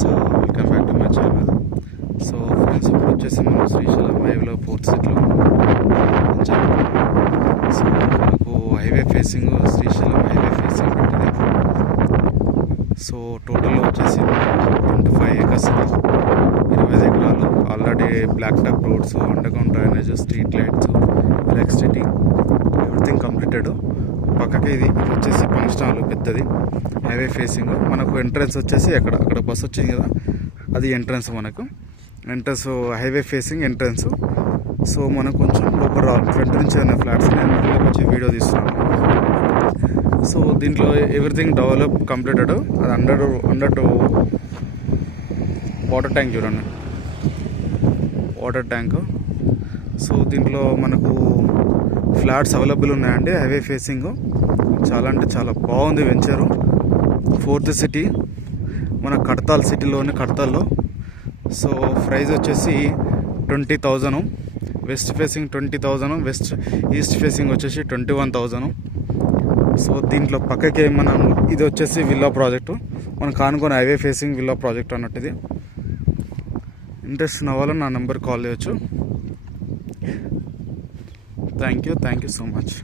Friends, welcome back to my channel. So friends, ఇప్పుడు వచ్చేసి మనం శ్రీశైలం హైవేలో 4th సిటీలో సో మనకు highway facing, Srisailam highway facing పెట్టింది. సో టోటల్ వచ్చేసి 25 acres, 25 ఎకరాలు. Already black top roads, underground drainage, street lights, electricity, everything completed. పక్కకి ఇది వచ్చేసి ఫంక్షన్ హాల్ పెద్దది, హైవే ఫేసింగ్. మనకు ఎంట్రన్స్ వచ్చేసి అక్కడ బస్ వచ్చింది కదా, అది ఎంట్రన్స్. మనకు entrance highway facing entrance. So మనకు కొంచెం లోపల రావాలి. ఫ్రంట్ నుంచి ఏదైనా ఫ్లాట్స్ నేను వచ్చి వీడియో తీస్తున్నాను. సో దీంట్లో ఎవ్రీథింగ్ డెవలప్ కంప్లీటెడ్. అది అండర్ వాటర్ ట్యాంక్ చూడండి, వాటర్ ట్యాంక్. సో దీంట్లో మనకు ఫ్లాట్స్ అవైలబుల్ ఉన్నాయండి. హైవే ఫేసింగ్ చాలా అంటే చాలా బాగుంది వెంచరు. 4th సిటీ మన కడతాల్ సిటీలోని కడతాల్లో. సో ప్రైస్ వచ్చేసి 20,000, వెస్ట్ ఫేసింగ్ 20,000, ఈస్ట్ ఫేసింగ్ వచ్చేసి 21,000. సో దీంట్లో పక్కకి మనం ఇది వచ్చేసి విల్లా ప్రాజెక్టు, మనం కానుకొని హైవే ఫేసింగ్ విల్లా ప్రాజెక్ట్ అన్నట్టు. ఇది ఇంట్రెస్ట్ ఉన్న వాళ్ళు నా నెంబర్ కాల్ చేయొచ్చు. Thank you so much.